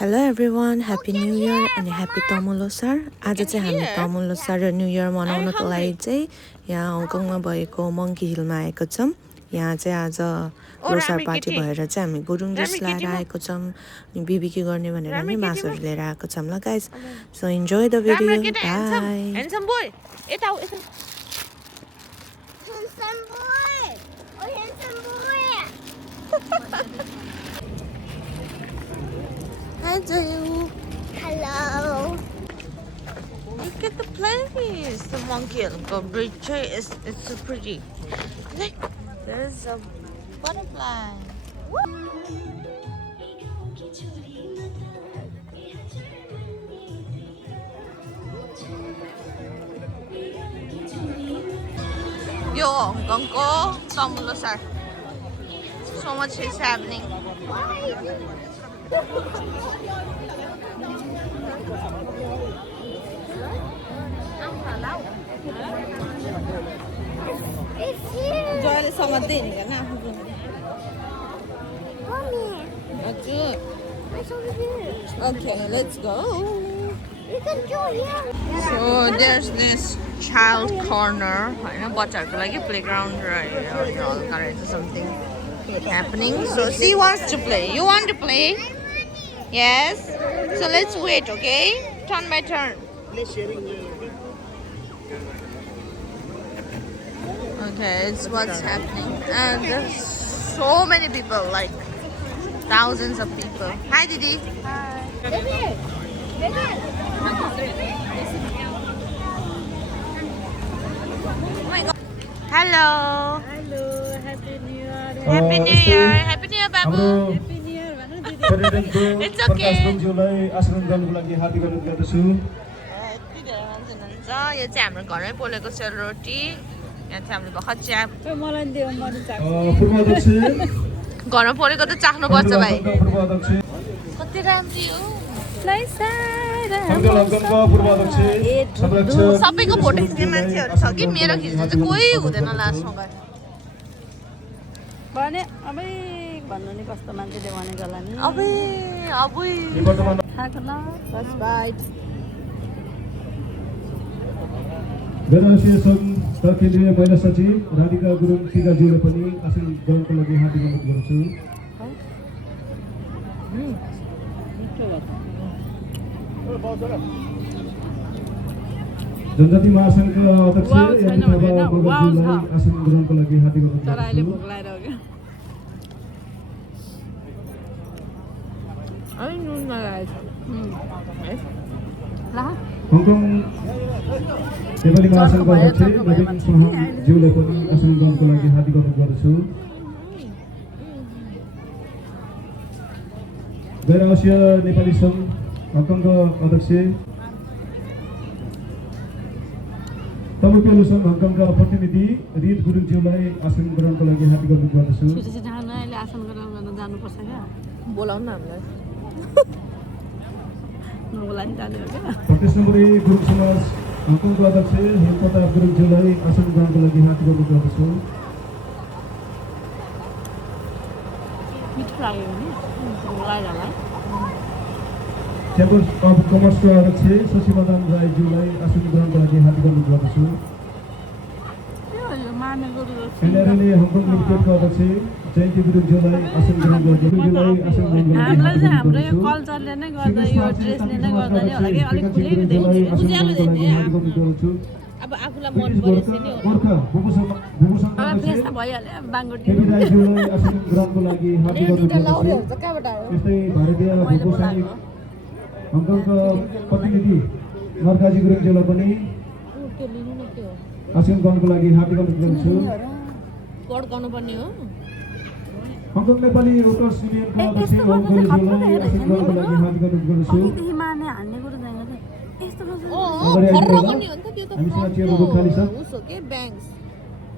Hello everyone happy new year अनि happy तमु लोसार आज चाहिँ हामी तमु लोसार र न्यू इयर मनाउनको लागि चाहिँ यहाँ हङकङमा भएको मङ्की हिलमा आएको छौँ यहाँ चाहिँ आज लोसार पार्टी भएर चाहिँ हामी गुरुङ जुस ल्याएर आएको छौँ अनि बिबिक्यू गर्ने भनेर नि मासुहरू लिएर आएको छौँ ल guys so enjoy the video by Handsome boy. Ito. Handsome boy! Oh, handsome boy! Hello! Look at the place. The monkey bridge is it's so pretty. Look, there's a butterfly. Yo, Hong Kong ko, Tamu Losar. So much is happening. It's here! Joy सँग दिने गर्न आफ्नो. Mommy! हजुर. It's over here. Okay, let's go. You can go here. So there's this child corner, होइन बच्चाहरूको लागि playground र हल्का रहेछ something happening. So she wants to play. You want to play? Yes. So let's wait, okay? Turn by turn. Okay, it's what's happening. And there's so many people, like thousands of people. Hi, Didi. Baby! Baby! Oh my God. Hello. Hello, Happy New Year. Happy New Year. Happy New Year, Babu. Happy New Year भन्नु दिदी. It's okay. प्रकाशजीलाई आशीर्वाद गर्नको लागि हार्दिक अनुरोध गर्दछु। यति धेरै मान्छे हुनुहुन्छ। यो चाहिँ हाम्रो घरमै पोलेको सेलरोटी। यहाँ चाहिँ हामीले भर्खर चिया त्यो मलाई दियो म चाहिँ पूर्व अध्यक्ष घरमा पोलेको त चाख्नुपर्छ भाइ। पूर्व अध्यक्ष कति राम्रो हो। सङ्कलनको पूर्व अध्यक्ष संरक्षक सबैको फोटो खिच्ने मान्छेहरू छ कि मेरो खिच्ने चाहिँ कोही हुँदैन लास्टमा गएर। भने अबै भन्नु नि कस्तो मान्छेले भनेको होला नि अबै निवर्तमान खाएको ल फर्स्ट बाइट राष्ट्रिय सङ्घ तथा केन्द्रीय महिला सचिव राधिका गुरुङ टिकाज्यूले पनि आशीर्वाद ग्रहणको लागि हार्दिक अनुरोध गर्छु। जनजाति महासङ्घका अध्यक्ष यामिथाबा मगरज्यूलाई आशीर्वाद ग्रहणको लागि हार्दिक अनुरोध तर अहिले गर्छु। भोक लागेर हो क्या अनि नुन लगाएछ। ला हङकङ नेपाली महासङ्घका अध्यक्ष नवीन सोहाङज्यूले पनि आशीर्वाद ग्रहणको लागि हार्दिक अनुरोध गर्दछु। गैर आवासीय नेपाली सङ्घ हङकङका अध्यक्ष तमुपेलु सङ्घ हङकङका प्रतिनिधि रित गुरुङज्यूलाई आशीर्वाद ग्रहणको लागि हार्दिक अनुरोध गर्दछु। छिटो जानु अहिले आसन गर्न जानुपर्छ क्या बोलाउनु न हामीलाई। नबोला नि जाने हो क्या प्रदेश नम्बर 1 गुरुङ समाज हङकङका अध्यक्ष हेमप्रताप गुरुङज्यूलाई आशीर्वाद ग्रहणको लागि हार्दिक अनुरोध गर्दछु। मिठो लाग्यो भने भोक लागेर होला है च्याम्बर अफ कमर्सका अध्यक्ष शशिमदन राईज्यूलाई आशीर्वाद ग्रहणको लागि हार्दिक अनुरोध गर्दछु। त्यो यो माने गोरु एनआरएले हङकङ लिमिटेडका अध्यक्ष जयन्ती गुरुङज्यूलाई आशीर्वाद ग्रहण गर्दछु। हामीलाई चाहिँ हाम्रो यो कल्चरले नै गर्दा यो ड्रेसले नै गर्दा नि होला कि अलिक खुलेको देखिन्छ उज्यालो देखिन्छ अब आफूलाई मन परेछ नि हो अब फेस्ता भइहाल्यो बाङ्गोटी ग्रहणको लागि हार्दिक अनुरोध गर्दछु। कहाँबाट आयो यस्तै भारतीय भूगो सैनिक हङकङका प्रतिनिधि नरकाजी गुरुङज्यूलाई पनि के लिनु न के हो आशीर्वाद ग्रहणको लागि हार्दिक अनुरोध गर्दछु। कोड गर्नुपर्ने हो। हङकङ नेपाली रोटर्स युनियनका अध्यक्ष ओम गोलेज्यूलाई आसन गर्नको लागि हार्दिक अनुरोध गर्दछु। अघिदेखि मार्ने हान्ने कुरो छैन के यस्तो अगाडि आइदिनु होला। हामीसँग चेयरको खाली छ।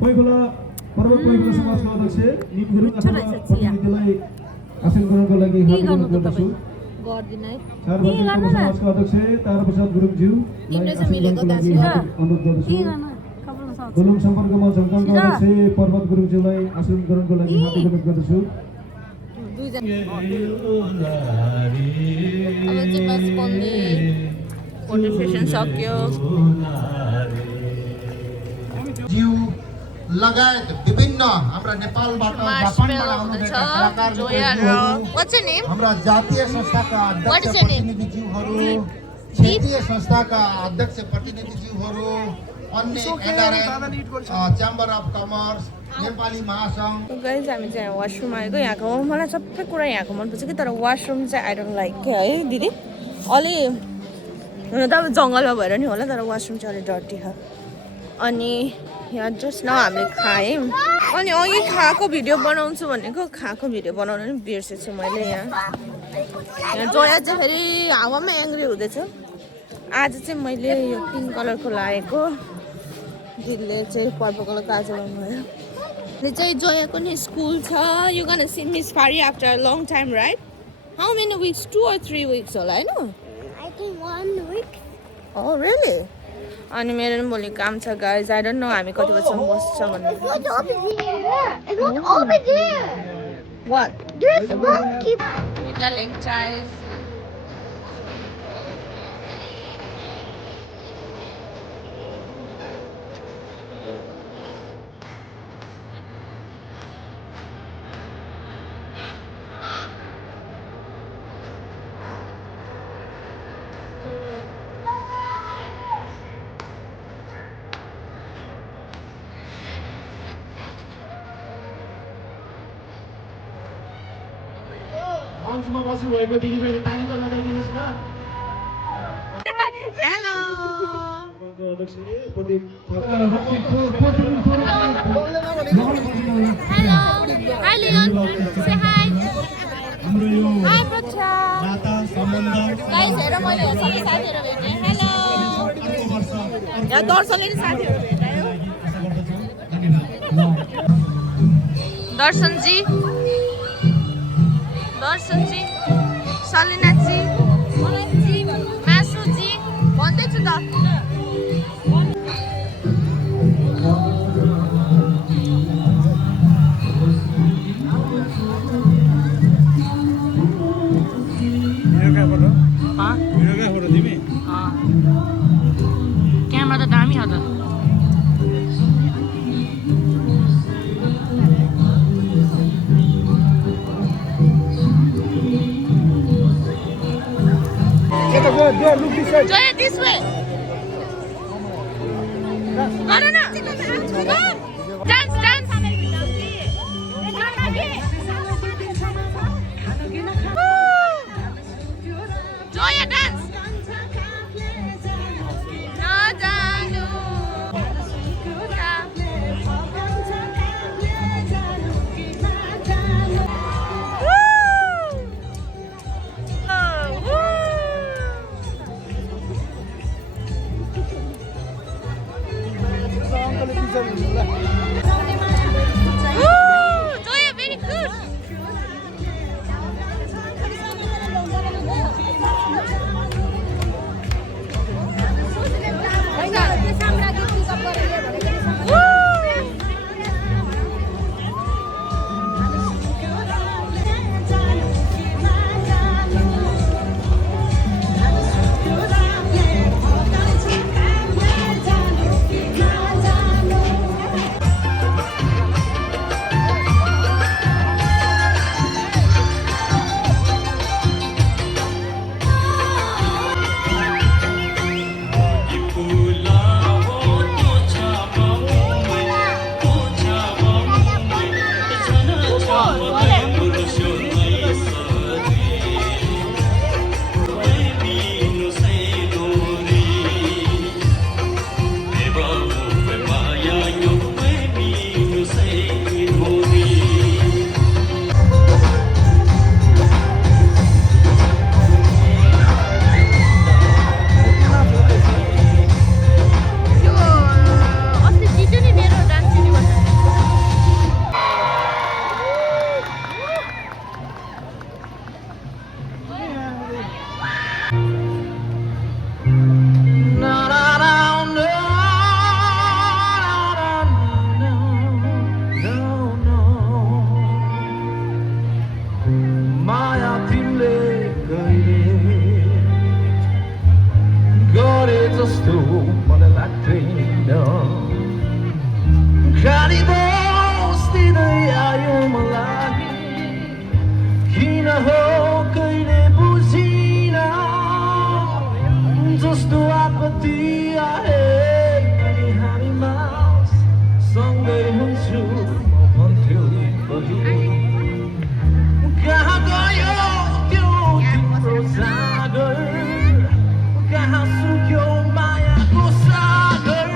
कोही बेला पर्वत कोही बेला समाजका अध्यक्ष निप गुरुङ अथवा प्रतिनिधिलाई आसन ग्रहणको लागि हार्दिक अनुरोध गर्दछु। सार्वजनिक समाजका अध्यक्ष ताराप्रसाद गुरुङज्यूलाई आसन ग्रहणको लागि हार्दिक अनुरोध गर्दछु। गुरुङ सम्पर्कमा हङकङका अध्यक्ष पर्वत गुरुङज्यूलाई आसन ग्रहणको लागि हार्दिक अनुरोध गर्दछु। फोटो सेसन सक्यो। ज्यू लगायत विभिन्न हाम्रा नेपालबाट जापानबाट आउनुभएका कलाकार What's your name? हाम्रा जातीय संस्थाका What is अध्यक्ष your name? प्रतिनिधिज्यूहरू क्षेत्रीय संस्थाका अध्यक्ष प्रतिनिधिज्यूहरू अन्य NRN chamber of commerce Nepali महासङ्घ गाइज हामी चाहिँ वासरुम आएको यहाँको मलाई सबै कुरा यहाँको मनपर्छ कि तर वासरुम चाहिँ आई डोन्ट लाइक के है दिदी अलि हुन त अब जङ्गलमा भएर नि होला तर वासरुम चाहिँ अलिक डर्टी छ। अनि यहाँ जस्ट न हामीले खायौँ अनि अघि खाएको भिडियो बनाउँछु भनेको खाएको भिडियो बनाउनु नि बिर्सेछु मैले। यहाँ जोया चाहिँ फेरि हावामा एङ्ग्री हुँदैछ। आज चाहिँ मैले यो पिङ्क कलरको लगाएको दिदीले चाहिँ पर्पल कलरको आज लगाउनु भयो। अनि चाहिँ जोयाको नि स्कुल छ। यु गन सी मिस फारी after a long time right? How many weeks 2 or 3 weeks होला होइन? I think 1 week. Oh really? अनि मेरो पनि भोलि काम छ गाइज आई डोन्ट नो हामी कति बजीसम्म बस्छ भन्ने। It's not over there. It's not over there. What? There's a monkey. Darling child. मञ्चमा बस्नुभएको दिदीबहिनी तालीको लगाइदिनुहोस् न। Hello. अध्यक्ष Pradeep Hello. Hi, Leon. Say hi. हाम्रो यो Hi, Pracha. नाता सम्बन्ध Guys, हेर मैले सबै साथीहरू भेटेँ। Hello. यहाँ दर्शनले नि साथीहरू भेटायो। दर्शनजी दर्शनजी सलिनाजी मासुजी भन्दैछु त। क्यामेरा त दामी हो त। Joya, this way. No, no, no. Dance, dance. Joya, dance. अङ्कलले पिज्जा ल्याउनु होला। जस्तो मलाई लाग्दैन खाली दोष दिँदै आयो मलाई किन हो कहिले बुझिन जस्तो आपत्ति आए अनि हामीमा सँगै हुन्छु भन्थ्यो कहाँ गयो त्यो तिम्रो सागर कहाँ सुक्यो मायाको सागर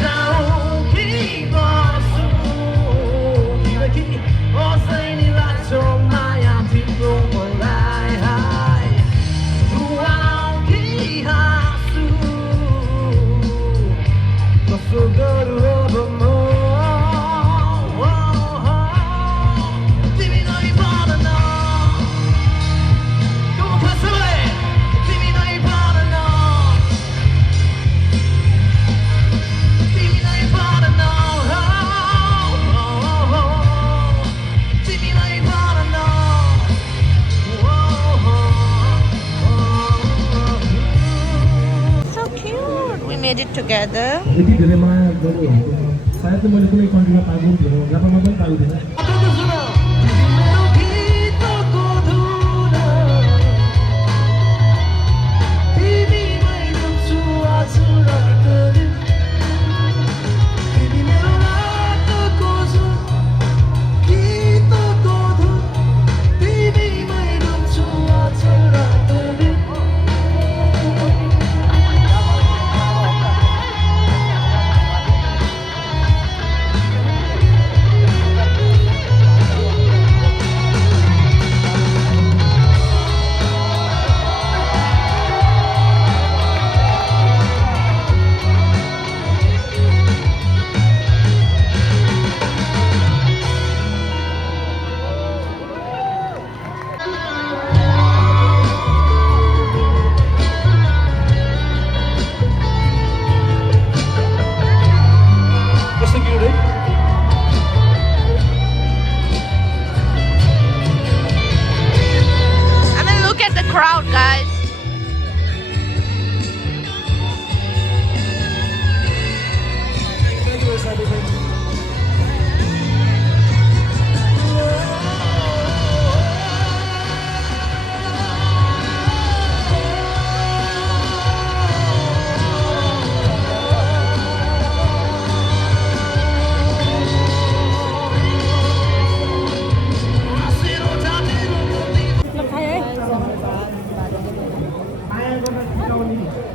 जाउँ कि बसौँ किनकि असै नि लाग्छ माया तिम्रो मलाई रुवाउँ कि हाँसु कसो गरौँ अब म तिमी नै भन न कसोले तिमी नै भन न तिमी नै भन न तिमी नै भन न So cute. We made it together. यति धेरै माया गर्नु सायद मैले कुनै कन्ट्रीमा पाएको थिएन जापानमा पनि पाएको थिएन मेरो गीतको धुन तिमीमै डुब्छु आज रातभरि तिमी मेरो रातको जुन गीतको धुन तिमीमै डुब्छु आज रातभरि कस्तो क्युट है I mean, look at the crowd, guys.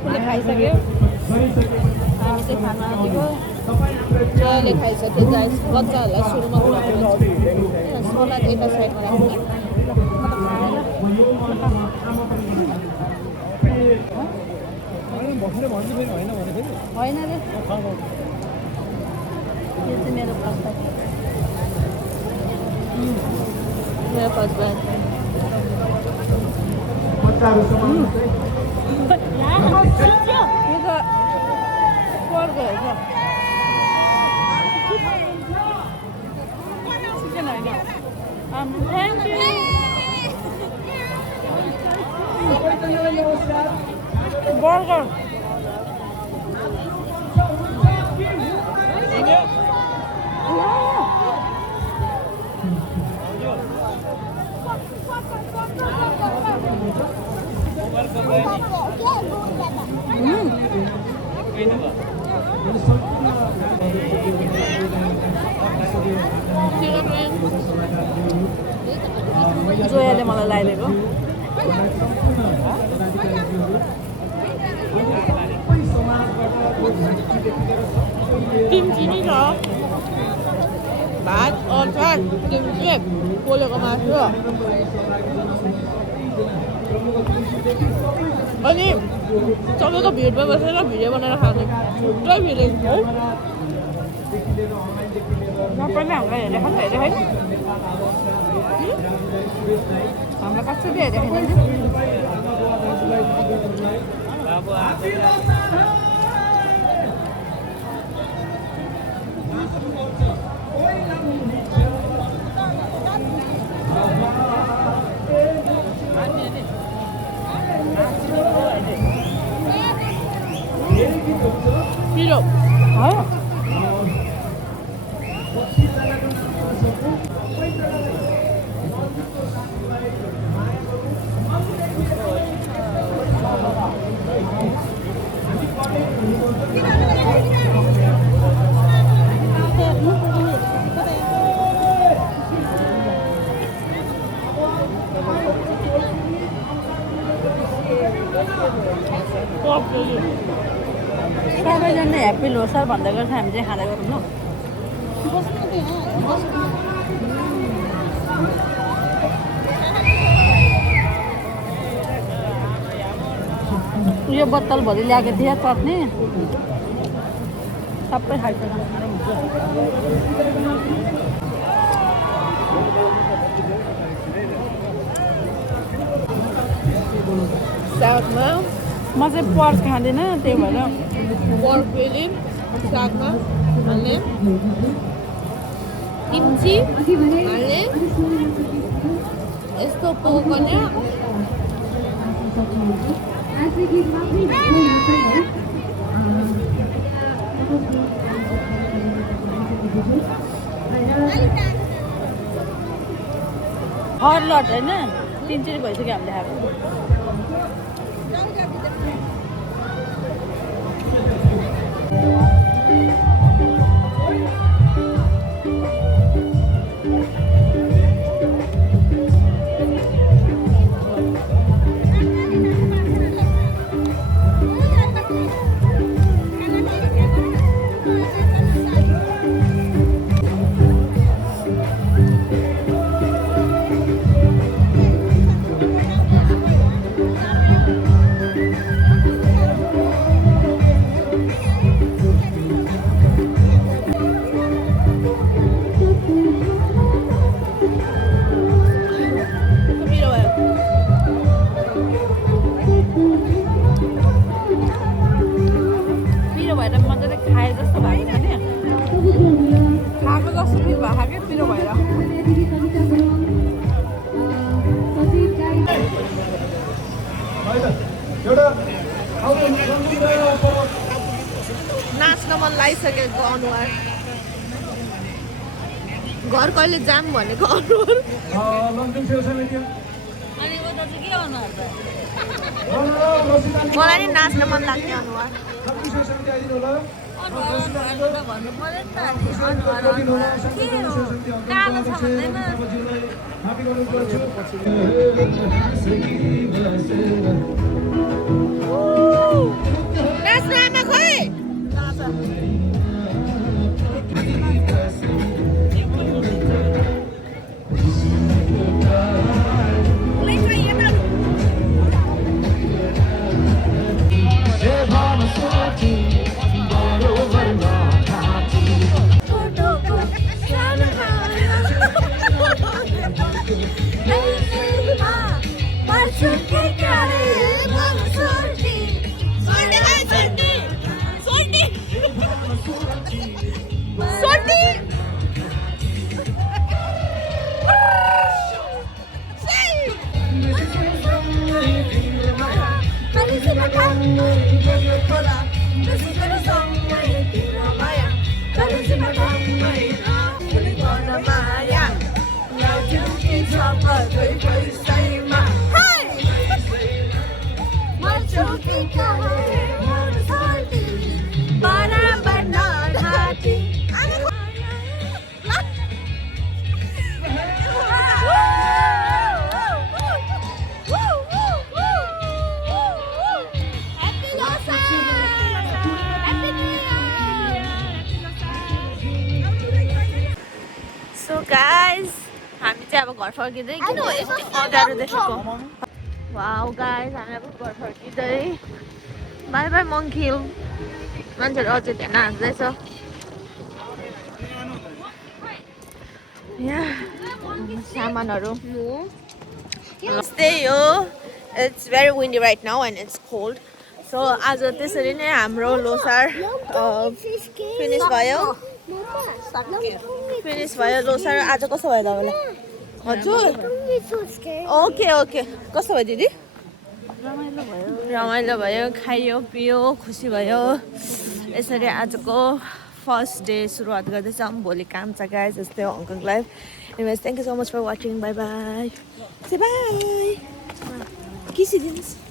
उसले खाइसक्यो हामी चाहिँ खाना दिएको जयले खाइसक्यो गाइस बच्चाहरूलाई सुरुमा खुवाउनु सलाद यता साइडमा राख्ने होइन रे यो चाहिँ मेरो फर्स्ट मेरो फर्स्ट ब्याच यो त पर्क रहेछ चिकन होइन थ्याङ्क यू बर्गर जोयाले मलाई लगाइदिएको किम्ची नि छ भात अचार किम्ची पोलेको मासु अनि सबैको भिडमा बसेर भिडियो बनाएर खाने पुरै भिडियो है सबैले हामीलाई हेरेको छ हेरे है हामीलाई कसरी हेरेको छैन पिरो हो सबैजना ह्याप्पी लोसार भन्दै गर्छ हामी चाहिँ खाँदै गरौँ न यो बोतल भरि ल्याएको थिएँ चट्नी सबै खाइसक्यो सागमा म चाहिँ पर्क खाँदिनँ त्यही भएर pork belly सागमा हाल्ने किम्ची हाल्ने यस्तो पोकने हर लट होइन 3 चोटि भइसक्यो हामीले खाएको नाच्न मन लागिसकेको अनुहार घर कहिले जाम भनेको अनुहार मलाई नि नाच्न मन लाग्ने अनुहार नाच्न आमा खोइ अब घर फर्किँदै किन यति अँध्यारो देखेको वाउ गाइस हामी अब घर फर्किँदै बाई बाई मङ्की हिल मान्छेहरू अझै त्यहाँ नाच्दैछ यहाँ सामानहरू त्यही हो it's very windy right now and it's cold so आज त्यसरी नै हाम्रो लोसार फिनिस भयो लोसार आज कस्तो भयो तपाईँलाई हजुर ओके ओके कस्तो भयो दिदी रमाइलो भयो खाइयो पियो खुसी भयो यसरी आजको फर्स्ट डे सुरुवात गर्दैछौँ भोलि काम छ गाइस यस्तै हो Hong Kong life anyways thank you so much for watching bye bye say bye किसिदिनुहोस्